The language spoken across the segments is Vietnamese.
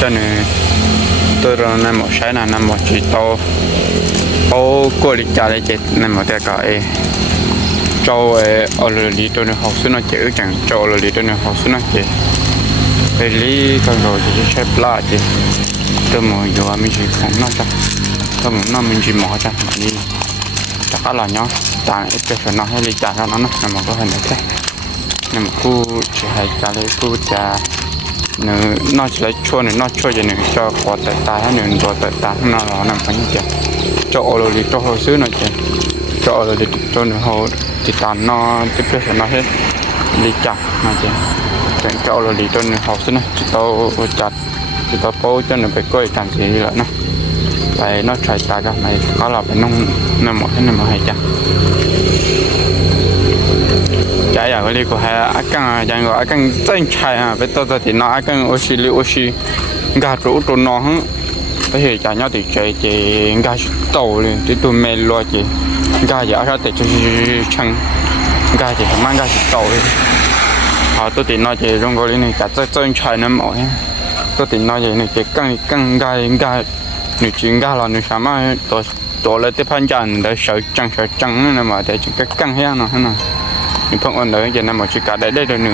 cho nên tôi rồi nên một sáng là nên một chỉ tàu ô cô đi trả lại chết nên một cái cái cho ở lì đi tôi nó học sinh nó chữ chẳng cho lì đi tôi nó học sinh nó chữ về lý con rồi thì sẽ là chứ tôi mà giờ mình chỉ không nó chắc tôi muốn nó mình chỉ mở chắc đi chắc là nhó tại ít cái phần nó hay đi trả ra nó nó mà có hình thế nhưng mà khu chỉ hay trả lấy cô trả นึ่งนอกจากช่วยหนึ่งนอกช่วยจะหนึ่งจะขอแต่ตาให้หนึ่งตัวแต่ตาหนั้นหราหนั่งพันเจ็ดจะโอโรลิจะเขาซื้อหนึ่งเจ้ดจะโอโรลิจะหนึ่งเขาติดตามนอติดเพื่อนนอให้ลิจักมาเจ็ดแต่จะโอโรลิจะหนึ่งเขาซื้อนะจะเอาจัดจะเอาโป้จะหนึ่งไปก้อยกันสีละนะไปนอกชายตาก็ไม่ขาหลับไปนุ่งนั่หมดให้นั่งมาให้จ้ะ trái à cái này của hai à căng chẳng gọi căng chân chạy à với tôi thì nó à căng, oxy li oxy, gạt rũ trụ nó hả? Bây giờ chạy nhau thì chạy chạy gạt tàu lên thì tụi mẹ lo chỉ gạt giờ ra thì chỉ chân gạt chỉ mang gạt tàu lên. Họ tôi thì nói chỉ trong cái này cả chân chạy nó mỏi tôi thì nói chỉ này chỉ căng căng gạt gạt nữ chính gạt là nữ sao mà tôi tôi lấy tiếp hành chân để sợ chân sợ chân nữa mà để chỉ cái căng hết nó hết nào? những phong ơn đấy giờ nằm ở chỉ cả đấy đây rồi nữa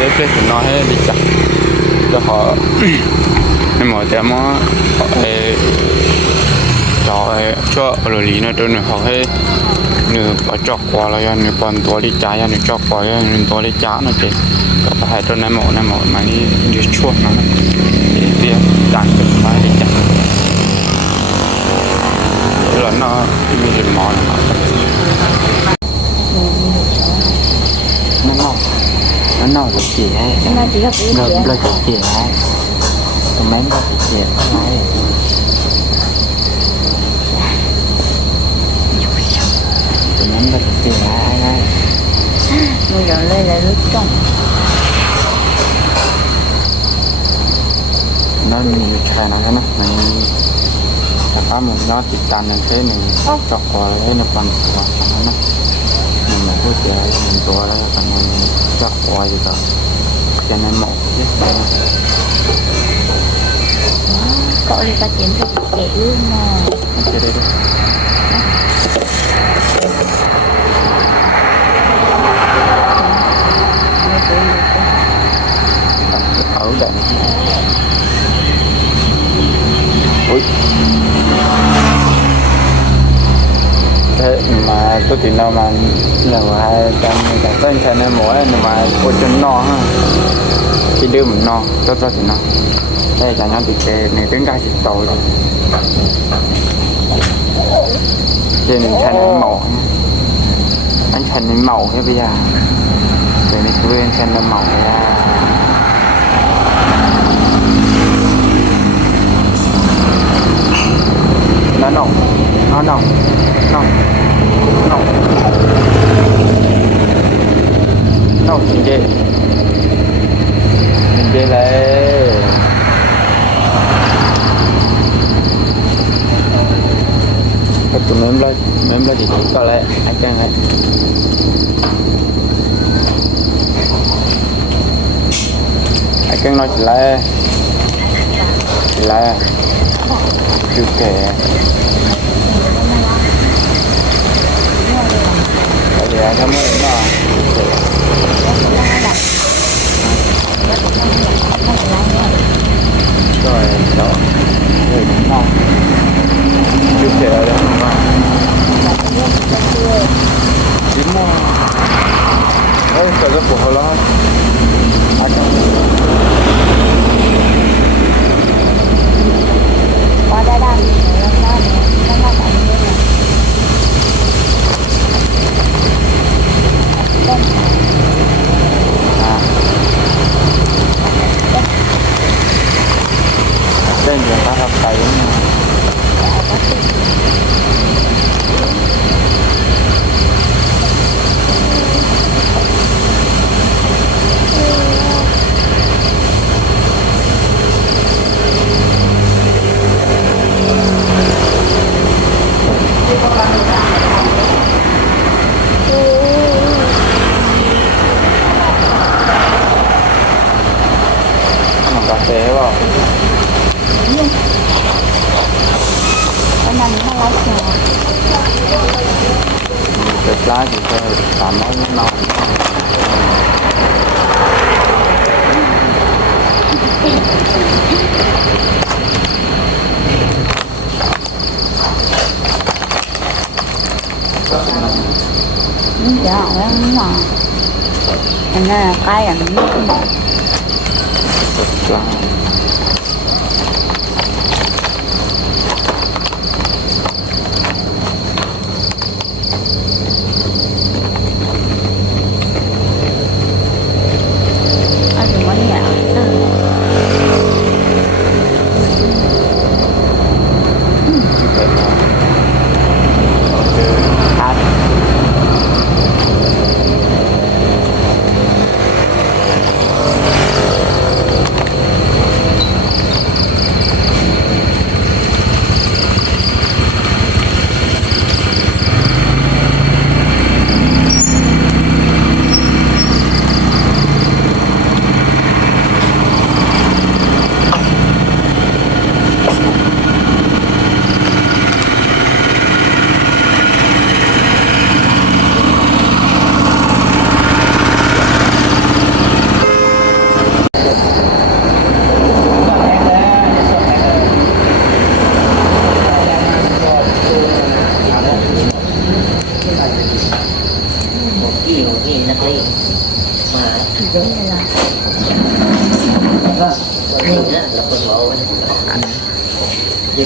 để cái chúng nó hết đi chặt. Cho mọi cái mà cho cho rồi lý nó cho nó hết nửa bỏ chọc qua là nửa còn tua đi trái nửa chọc qua nửa tua trái nó chứ có phải cho nên mỏ nên mỏ mà đi đi chuột nó dia đặt được phải đi chặt là nóมีหินมอนครับnó nọ nó nọ được chỉ hay nó chỉ gặp cái nó gì nó được chỉ hay tụi mấy nó được chỉ hay แค่นั้นใช่ไหมมันแต่ว่ามันยอดติดตามในเฟซหนึ่งจอกกอให้ในความตัวของนั้มันแบบพูดเสียหนึ่งตัวแล้วแต่มันจอกกออยู่ต่อจะในหมอกเยอะไปก็เลยกระเด็นไปเกะยื่นมาจะได้ด้วย tôi thì nó mà là hai trăm cả tên thành nên mỗi nhưng mà cô chân no ha chỉ đưa mình no tốt tốt thì no đây là nhau thì cái này tiếng ca chỉ tàu rồi trên mình thành nên màu anh thành nên màu thế bây giờ để mình cứ anh thành nên màu ra nó nồng nó nồng nồng nồng nồng chính vậy เน่าเน่าจริงเจ๊จริงเจ๊เลยก็ตัวเมมเลยเมมเลยจิงก็เลยไอ้แกงเลยไอ้แกงน้อยจิ๋วเลยจิ๋วจุ๊กแก dạ cảm ơn bà rồi, đó. Người cũng mong chưa kể ở đâu mà. Chỉ cái của họ lo à trong qua đây đang. Kaya. Sarap lang.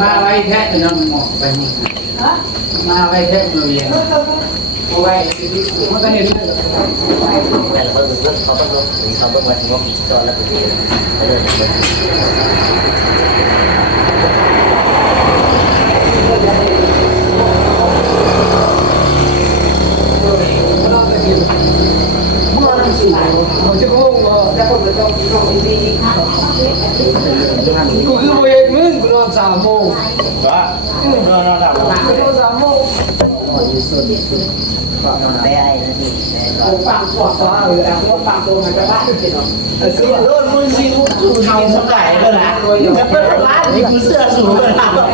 มาไว้แค่ตอนำหมอกไปนึ่มาไว้แท้มือเย็นเอาไว้ที่ผูมันก็เนี่ยเรื่องแต่เบิ้งเบิ้งเขาเบิ้งลงหรือเขาเบิ้งมาถึงว่าผิดตอนแล้วไปเลยไปเลยไปเลย giả mồ đó. Nó nó là nó giả mồ bạn quả quá rồi là có bạn tôi mà các bạn thì nó sửa luôn luôn gì cũng chủ hào một cái rồi là các bạn thì cứ sửa sửa rồi là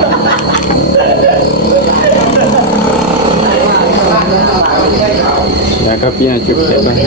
Dạ, các bạn chụp đẹp đây.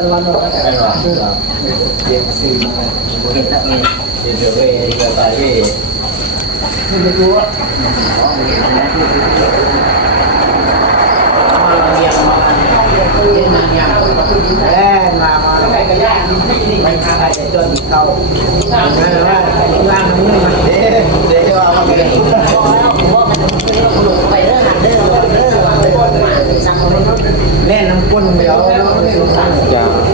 teman-teman để để cho แน่น้ำก้นเดียวแล้วไนี่ง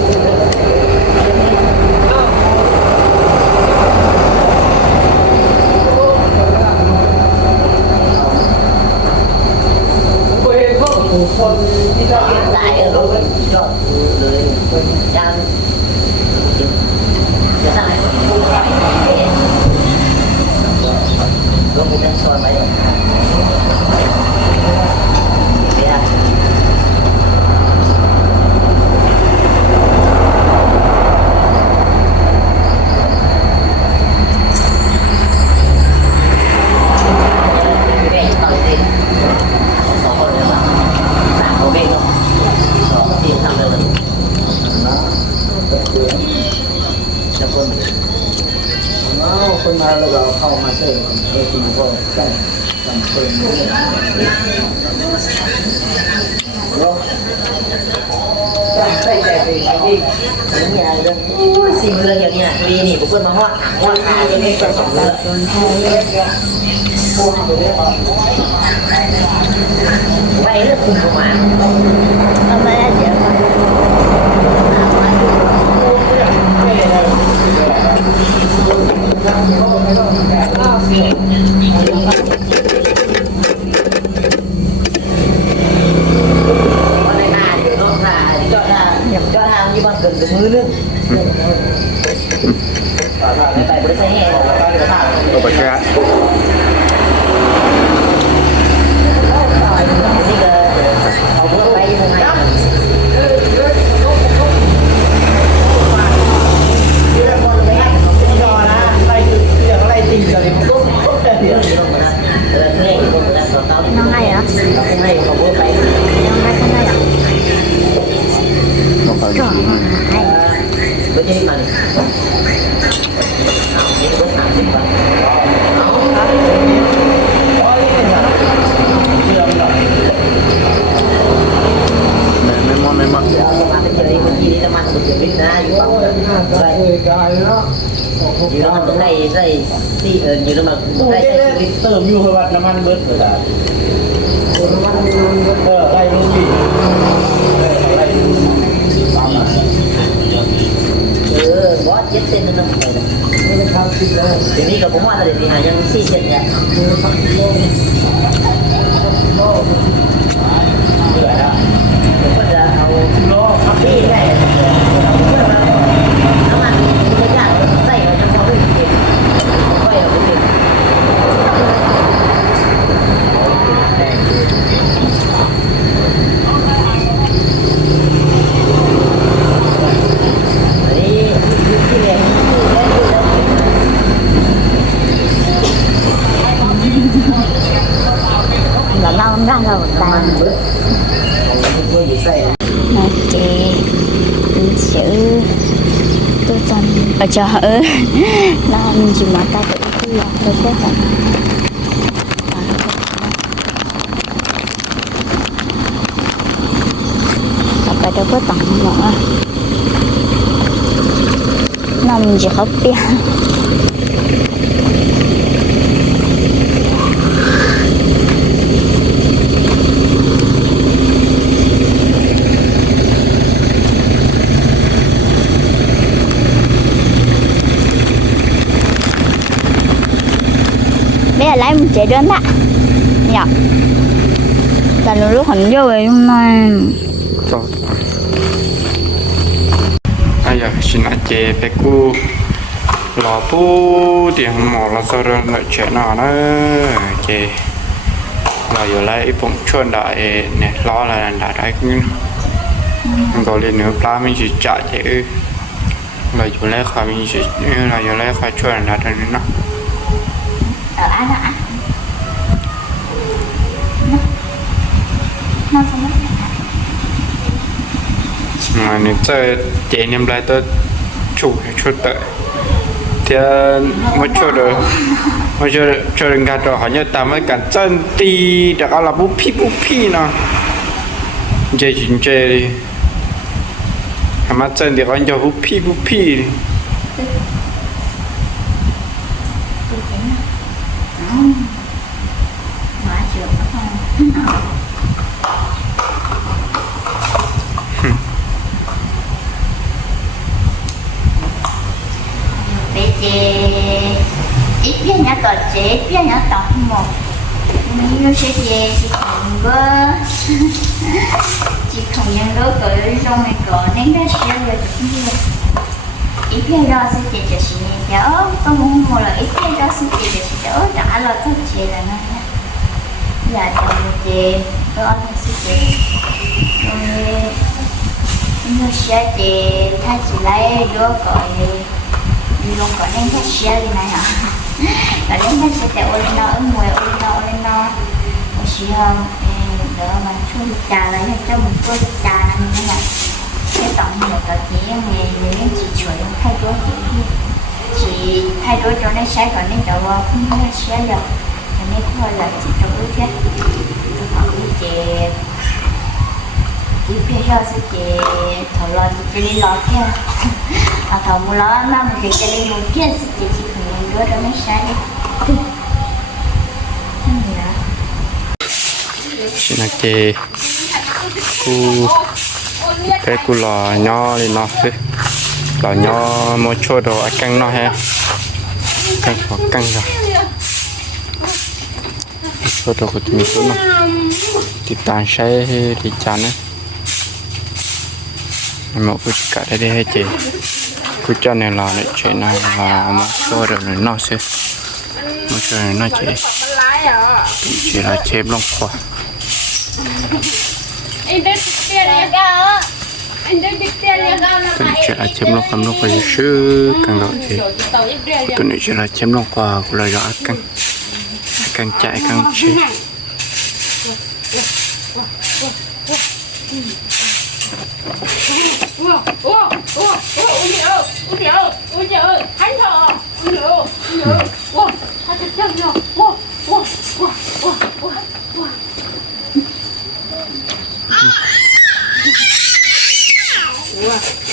เข้ามาเจอแล้วคุณก็แจ้งทำเพิ่มแล้วใส่ใจไปที่นี่อะไรเรื่องสิ่งเรื่องอย่างเนี้ยดีนี่ผมเพิ่งมาว่าว่าขายไม่ประสบเลยไปเรื่องคุณประมาณ อยู่แล้วมันได้ได้ที่เอออยู่แล้วมันได้ได้ชีวิตเติมอยู่คือว่าน้ำมันเบิดเลยอะเออได้ยูบีได้ยูตามมาเออบอสเจ็ดเซนนั่นนะเดี๋ยวนี้กับผมว่าตอนเดี๋ยวนี้หายังสี่เซนเนี่ย Bà đâu có tặng nữa. Nằm mình chỉ khóc bia bé giờ lấy một chế đơn đó Nhở Là lúc lúc hắn vô rồi hôm nay chỉ là chế bé cu. Lò bu tiền mỏ là sao rồi lại chuyện nào nó chế là giờ lại bụng chuồn đại nè lo là đã đại cũng có lên nữa ba mình chỉ trả chế là giờ lại khỏi mình chỉ là giờ lại khỏi chuồn đại thành nữa. ở ăn ạ? Nó nó nó nó nó nó nó nó nó Cho cho ta. Dia macho de. Macho de cho de ngado hanya ta mai kan chen ti de ala bu pi bu pi na. Je jin je. Kamat chen de ran jo bu pi bu pi. Nhá tỏ nhỏ tập biết một. Mình yêu sẽ về chị không có chị không nhận được cái trong này có nên ra sẽ về chị như ít phía đó sẽ chị cho chị nhớ có muốn một là ít phía đó sẽ chị cho chị đỡ đã là thật chị là nó nhá dạ chồng chị tôi ăn sẽ chị rồi nó sẽ chị thay chị lấy, đứa gọi đi luôn gọi đến ra sẽ đi này hả? Gọi đến cái xe tại Olino ở ngoài Olino Olino một xí hơn đỡ mà. Xuống trà lại cho một tôi trà này như cái tổng một tờ chỉ nghề những chị chuối thay đổi chị chị thay đổi cho nên sẽ rồi nên cho không có xe được cho nên thôi là chị cho ước chứ tôi chị chị phía sau sẽ chị thầu lo chị đi lo kia, à thầu mua lo mà mình chị đi mua kia sẽ chị chỉ cần nhận đứa đó mới sai đi Chị là chị cu, cái cu lò nho đi nó chứ lò nho mua chua đồ ăn căng nó ha căng hoặc căng rồi chua đồ của mình xuống nó. Thì tàn sẽ thì chán á một cái cả đây đi hay chị cứ cho nên là này chế này là một số rồi này nó sẽ một số này nó chế chỉ là chế lông khoa tôi chỉ là chém lông khoa lông khoa chứ càng gọi thì tôi chỉ là chém lông khoa của lời rõ càng càng chạy càng chết 哇哇！我有我有我有，很好啊！我有我有哇，他在叫尿哇哇哇哇哇哇！啊啊啊！哇。